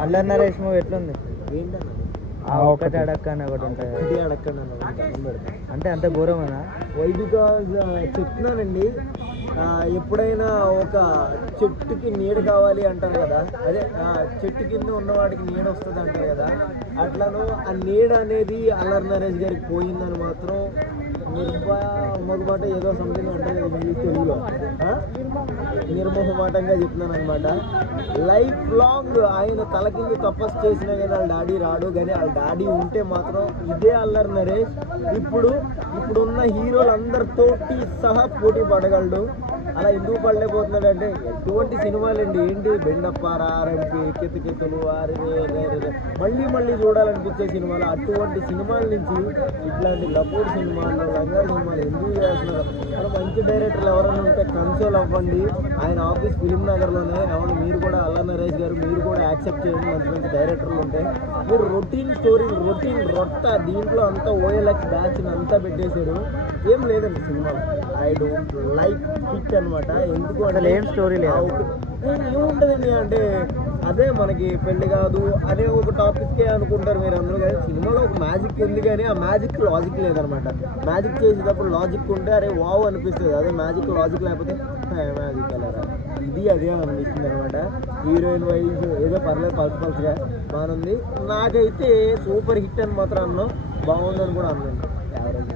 Allari Naresh movie ఎట్లుంది? ఏంటన్నా ఒకటి అడక్కని ఒకటి ఉంటుంది. ఇది అడగండి అంటే అంత ఘోరమేనా? వై బికాజ్ చెప్తున్నానండి, ఎప్పుడైనా ఒక చెట్టుకి నీడ కావాలి అంటారు కదా, అదే చెట్టు కింద ఉన్నవాడికి నీడ వస్తుంది అంటారు కదా, అట్లానో ఆ నీడ అనేది అల్లరి నరేష్ గారికి పోయిందని మాత్రం నిర్మోహమాట ఏదో సంథింగ్ అంటే తెలుగులో నిర్మోహమాటంగా చెప్తున్నాను అనమాట. లైఫ్ లాంగ్ ఆయన తల కింద తపస్సు చేసినా కానీ వాళ్ళ డాడీ రాడు, కానీ వాళ్ళ డాడీ ఉంటే మాత్రం ఇదే అల్లరి నరేష్ ఇప్పుడున్న హీరోలందరితోటి సహా పోటీ పడగలడు. అలా ఎందుకు పడలేకపోతున్నాడు అంటే ఎటువంటి సినిమాలండి, ఏంటి బెండప్ప, ఆర్ఎంపి, కెతులు, మళ్ళీ చూడాలనిపించే సినిమాలు, అటువంటి సినిమాల నుంచి ఇట్లాంటి లపూర్ సినిమాలు, లంగారు సినిమాలు ఎందుకు చేస్తున్నారు? అలా మంచి డైరెక్టర్లు ఎవరైనా ఉంటే కన్సోల్ అవ్వండి. ఆయన ఆఫీస్ ఫిలిం నగర్లోనే. అవును, మీరు కూడా అల్లరి నరేష్ గారు మీరు కూడా యాక్సెప్ట్ చేయండి. మంచి డైరెక్టర్లు ఉంటే మీరు రొటీన్ స్టోరీ రొట్ట దీంట్లో అంతా ఓఎల్ఎక్స్ బ్యాచ్ అంతా పెట్టేశారు. ఏం లేదండి cinema. I don't like it అనమాట. ఎందుకు అంటే ఏం స్టోరీ లేదు, ఏముంటుందండి అంటే అదే మనకి పెళ్లి కాదు అనే ఒక టాపిక్కే అనుకుంటారు మీరు అందరూ, కానీ సినిమాలో ఒక మ్యాజిక్ ఉంది, కానీ ఆ మ్యాజిక్ లాజిక్ లేదనమాట. మ్యాజిక్ చేసేటప్పుడు లాజిక్ ఉంటే అరే వావ్ అనిపిస్తుంది, అదే మ్యాజిక్ లాజిక్ లేకపోతే మ్యాజిక్ అలా ఇది అదే అనిపిస్తుంది అనమాట. హీరోయిన్ వైజ్ ఏదో పర్లేదు పల్స్గా బాగుంది. నాకైతే సూపర్ హిట్ అని మాత్రం అన్నాం, బాగుందని కూడా అన్నాను. యావరేజ్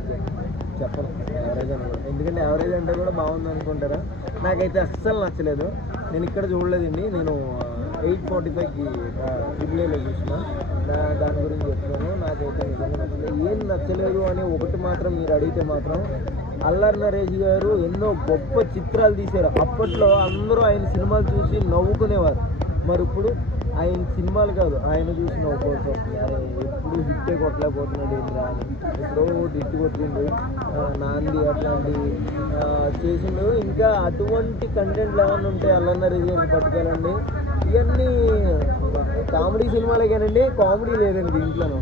చెప్పను, యావరేజ్ అనమాట. ఎందుకంటే యావరేజ్ అంటే కూడా బాగుంది అనుకుంటారా? నాకైతే అస్సలు నచ్చలేదు. నేను ఇక్కడ చూడలేదండి, నేను 8:45కి రిప్లేలో చూసిన. దాని గురించి చెప్తాను. నాకైతే నిజంగా నచ్చలేదు. ఏం నచ్చలేదు అని ఒకటి మాత్రం మీరు అడిగితే మాత్రం, అల్లరి నరేష్ గారు ఎన్నో గొప్ప చిత్రాలు తీశారు. అప్పట్లో అందరూ ఆయన సినిమాలు చూసి నవ్వుకునేవారు. మరి ఇప్పుడు ఆయన సినిమాలు కాదు, ఆయన చూసి నవ్వుకోవాల్సి వస్తుంది. ఎప్పుడు హిట్టే కొట్టలేకపోతున్నాడు ఏంద్రా అని. ఎప్పుడో హిట్ కొట్టిండు నాంది అట్లాంటి చేసిండు. ఇంకా అటువంటి కంటెంట్లు ఏమన్నా ఉంటే అల్లరి నరేష్ గారికి పట్టుకెళ్ళండి. ఇవన్నీ కామెడీ సినిమాలే కానండి, కామెడీ లేదండి దీంట్లోనూ.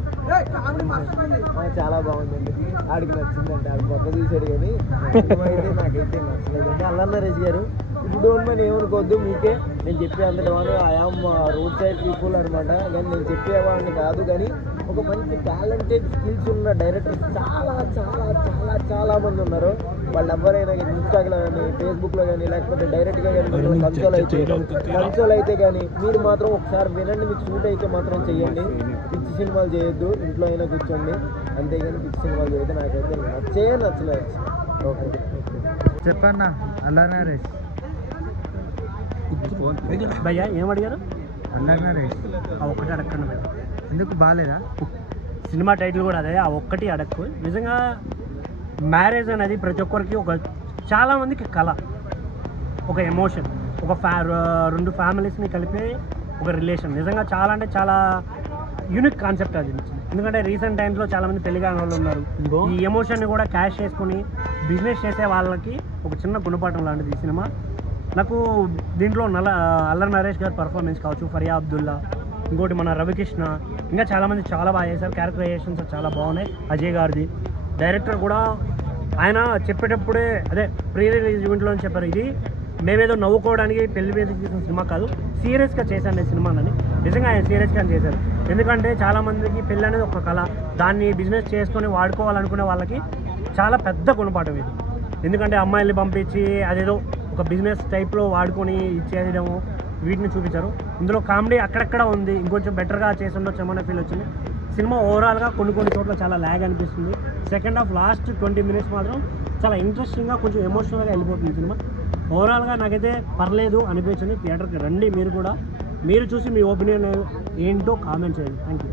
చాలా బాగుందండి, ఆడికి నచ్చిందండి. ఆడు కొత్త తీశాడు, కానీ సినిమా అయితే నాకైతే నచ్చలేదండి. అల్లరి నరేష్ గారు ఇప్పుడు మనం ఏమనుకోవద్దు, మీకే నేను చెప్పే అంతటి వాళ్ళు ఐఆమ్ రోడ్ సైడ్ పీపుల్ అనమాట. కానీ నేను చెప్పేవాడిని కాదు, కానీ ఒక మంచి టాలెంటెడ్ స్కిల్స్ ఉన్న డైరెక్టర్స్ చాలా చాలా చాలా చాలా మంది ఉన్నారు. వాళ్ళు ఎవరైనా ఇన్స్టాగ్రామ్ కానీ ఫేస్బుక్లో కానీ లేకపోతే డైరెక్ట్గా కానీ కన్సోల్ అయితే కానీ మీరు మాత్రం ఒకసారి వినండి. మీకు సూట్ అయితే మాత్రం చెయ్యండి. పిచ్చి సినిమాలు చేయొద్దు, ఇంట్లో అయినా కూర్చోండి. అంతేగాని పిచ్చి సినిమాలు చేయొద్దు. నాకైతే నచ్చలేదు. ఓకే చెప్పన్నా అల్లరి నరేష్ భయ్యా ఏం అడిగారు? అల్లరి నరేష్ ఆ ఒక్కటి అడగండి భయ్యా. ఎందుకు బాగాలేదా? సినిమా టైటిల్ కూడా అదే, ఆ ఒక్కటి అడక్కు. నిజంగా మ్యారేజ్ అనేది ప్రతి ఒక్కరికి చాలామందికి కళ, ఒక ఎమోషన్, రెండు ఫ్యామిలీస్ని కలిపే ఒక రిలేషన్. నిజంగా చాలా అంటే చాలా యూనిక్ కాన్సెప్ట్ అది. ఎందుకంటే రీసెంట్ టైమ్స్లో చాలామంది పెళ్లి కాని వాళ్ళు ఉన్నారు. ఈ ఎమోషన్ని కూడా క్యాష్ చేసుకుని బిజినెస్ చేసే వాళ్ళకి ఒక చిన్న గుణపాఠం లాంటిది ఈ సినిమా. నాకు దీంట్లో అల్లరి నరేష్ గారి పర్ఫార్మెన్స్ కావచ్చు, ఫరియా అబ్దుల్లా, ఇంకోటి మన రవికృష్ణ, ఇంకా చాలామంది చాలా బాగా చేశారు. క్యారెక్టరైజేషన్స్ చాలా బాగున్నాయి. అజయ్ గారిది డైరెక్టర్ కూడా ఆయన చెప్పేటప్పుడే అదే ప్రీ రిలీజ్ ఈవెంట్లో చెప్పారు, ఇది మేమేదో నవ్వుకోవడానికి పెళ్లి మీద చేసిన సినిమా కాదు, సీరియస్గా చేశాను నేను సినిమాని. నిజంగా ఆయన సీరియస్గా చేశారు. ఎందుకంటే చాలామందికి పెళ్ళి అనేది ఒక కళ, దాన్ని బిజినెస్ చేసుకొని వాడుకోవాలనుకునే వాళ్ళకి చాలా పెద్ద గుణపాఠం ఇది. ఎందుకంటే అమ్మాయిల్ని పంపించి అదేదో ఒక బిజినెస్ టైప్లో వాడుకొని ఇచ్చేయడము, వీటిని చూపించారు. ఇందులో కామెడీ అక్కడక్కడ ఉంది, ఇంకొంచెం బెటర్గా చేసి ఉండొచ్చు ఏమన్నా ఫీల్ వచ్చింది. సినిమా ఓవరాల్గా కొన్ని చోట్ల చాలా ల్యాగ్ అనిపిస్తుంది. సెకండ్ హాఫ్ లాస్ట్ 20 minutes మాత్రం చాలా ఇంట్రెస్టింగ్గా కొంచెం ఎమోషనల్గా వెళ్ళిపోతుంది సినిమా. ఓవరాల్గా నాకైతే పర్లేదు అనిపించింది. థియేటర్కి రండి మీరు కూడా. మీరు చూసి మీ ఒపీనియన్ ఏంటో కామెంట్ చేయండి. Thank you.